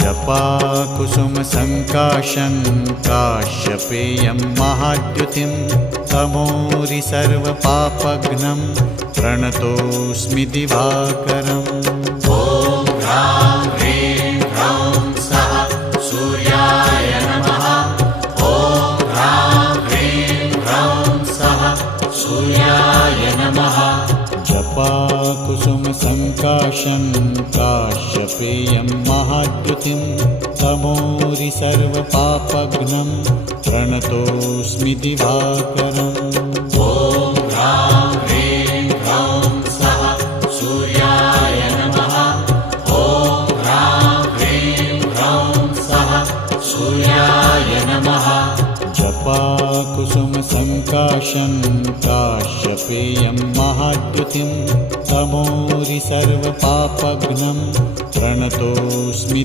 जपाकुसुमसङ्काशं काश्यपेयं महाद्युतिं तमोरि सर्वपापघ्नं प्रणतोऽस्मि दिवाकरम्। ॐ ह्रां ह्रीं ह्रौं सः सूर्याय नमः। ॐ ह्रां ह्रीं ह्रौं सः सूर्याय नमः। जपाकुसुमसङ्काशं काश्यपेयं महाद्युतिं तमोरि सर्वपापघ्नं प्रणतोऽस्मि दिवाकरम्। ॐ ह्रां ह्रीं ह्रौं सः सूर्याय नमः। ॐ ह्रां ह्रीं ह्रौं सः सूर्याय नमः। जपाकुसुमसङ्काशं काश्यपेयं महाद्युतिं तमोरि सर्वपापघ्नं प्रणतोऽस्मि